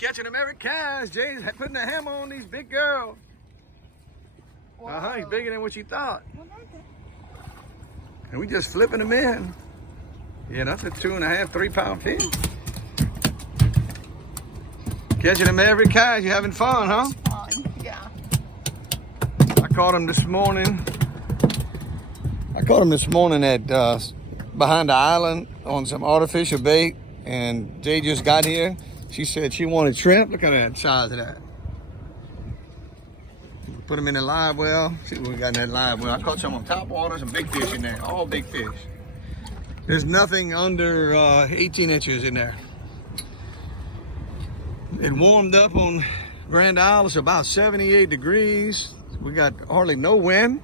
Catching them every cast. Jay's putting the hammer on these big girls. He's bigger than what you thought. And we just flipping them in. Yeah, that's a 2.5, 3 pound fish. Catching them every cast. You having fun, huh? Fun, yeah. I caught them this morning. At behind the island on some artificial bait, and Jay just got here. She said she wanted shrimp. Look at that size of that. Put them in the live well. See what we got in that live well. I caught some on top water, some big fish in there, all big fish. There's nothing under 18 inches in there. It warmed up on Grand Isle. It's about 78 degrees. We got hardly no wind.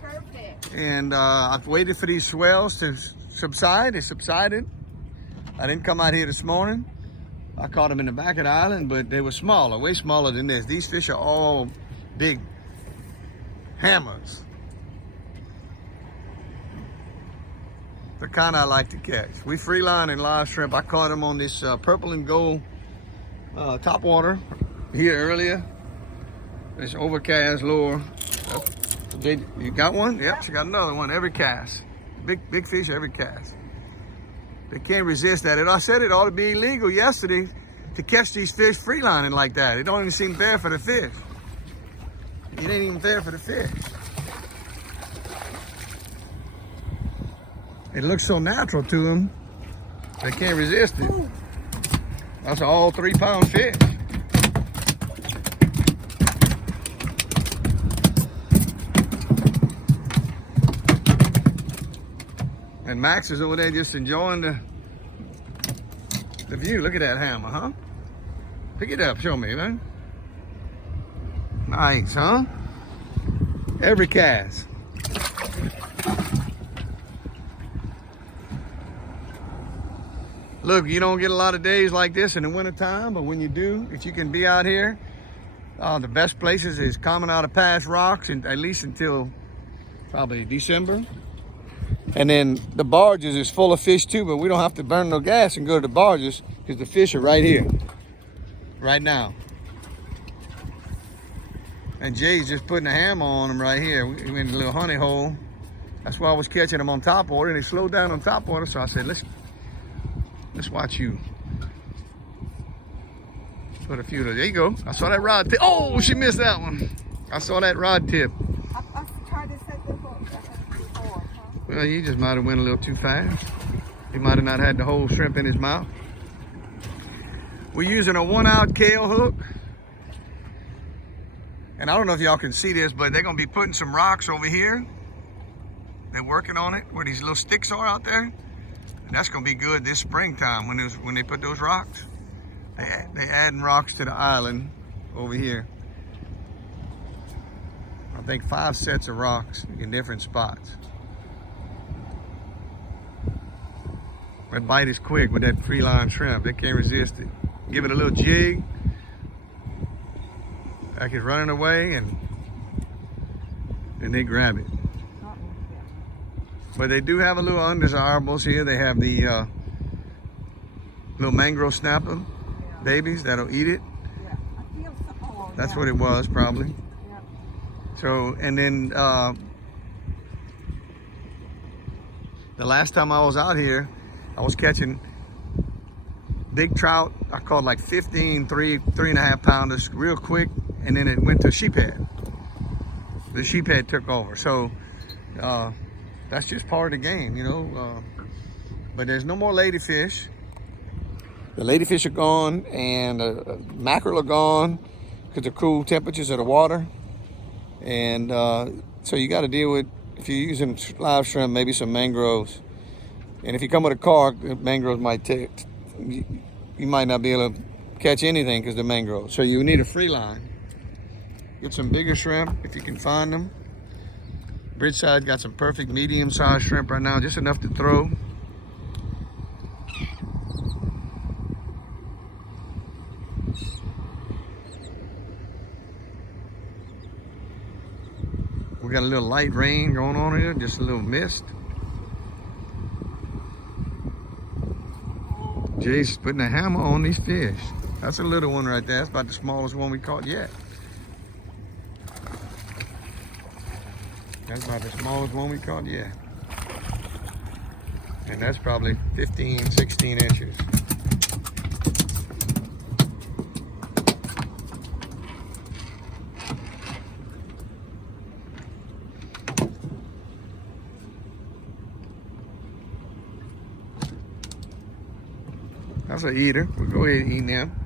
Perfect. And I've waited for these swells to subside. They subsided. I didn't come out here this morning. I caught them in the back of the island, but they were smaller, way smaller than this. These fish are all big hammers. The kind I like to catch. We free line and live shrimp. I caught them on this purple and gold top water here earlier. This overcast lure. You got one? Yep, she got another one every cast. Big fish every cast. They can't resist that. And I said it ought to be illegal yesterday to catch these fish free lining like that. It don't even seem fair for the fish. It ain't even fair for the fish. It looks so natural to them, they can't resist it. That's all 3 pound fish. And Max is over there just enjoying the view. Look at that hammer, huh? Pick it up, show me, man. Nice, huh? Every cast. Look, you don't get a lot of days like this in the wintertime, but when you do, if you can be out here, the best places is coming out of past rocks, and at least until probably December. And then the barges is full of fish too, but we don't have to burn no gas and go to the barges because the fish are right here, right now. And Jay's just putting a hammer on them right here. We went in a little honey hole. That's why I was catching them on top water, and they slowed down on top water. So I said, let's watch you. Put a few of those. There you go. I saw that rod tip. Oh, she missed that one. I saw that rod tip. I tried to set the hook before, huh? Well, you just might have went a little too fast. He might have not had the whole shrimp in his mouth. We're using a 1-out kale hook. And I don't know if y'all can see this, but they're gonna be putting some rocks over here. They're working on it, where these little sticks are out there. And that's gonna be good this springtime when they put those rocks. They adding rocks to the island over here. I think 5 sets of rocks in different spots. That bite is quick with that free line shrimp. They can't resist it. Give it a little jig. Like it's running away, and they grab it. But they do have a little undesirables here. They have the little mangrove snapper babies that'll eat it. Yeah, I feel so. Oh, That's what it was, probably. Yeah. So, and then the last time I was out here, I was catching big trout. I caught like 15 3.5 pounders real quick, and then it went to sheephead. The sheephead took over. So that's just part of the game, you know. But there's no more ladyfish. The ladyfish are gone, and mackerel are gone because of cool temperatures of the water. And so you got to deal with, if you're using live shrimp, maybe some mangroves. And if you come with a car, mangroves might take, you might not be able to catch anything because the mangroves. So you need a free line. Get some bigger shrimp if you can find them. Bridgeside got some perfect medium-sized shrimp right now, just enough to throw. We got a little light rain going on here, just a little mist. Jay's putting a hammer on these fish. That's a little one right there. That's about the smallest one we caught yet. That's about the smallest one we caught yet. And that's probably 15, 16 inches. That's an eater. We'll go ahead and eat them.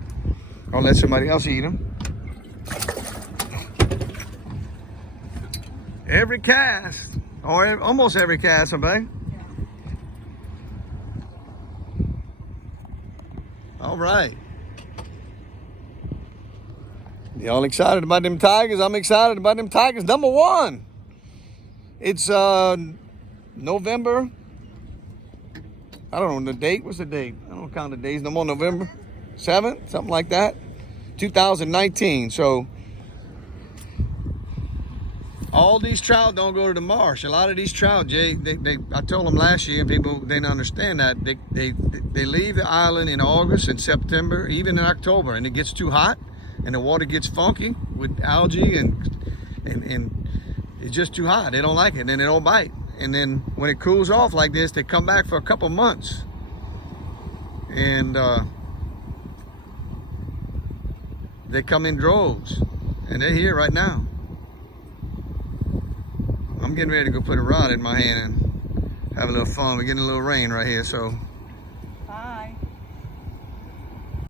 I'll let somebody else eat them. Every cast, or almost every cast, somebody. All right. Y'all excited about them tigers? I'm excited about them tigers. Number one. It's November. I don't know the date. What's the date? I don't count the days no more. November 7th, something like that. 2019. So all these trout don't go to the marsh. A lot of these trout, Jay, I told them last year, and people didn't understand that. They leave the island in August and September, even in October, and it gets too hot and the water gets funky with algae and it's just too hot. They don't like it, and then they don't bite. And then when it cools off like this, they come back for a couple months. And they come in droves. And they're here right now. I'm getting ready to go put a rod in my hand and have a little fun. We're getting a little rain right here, so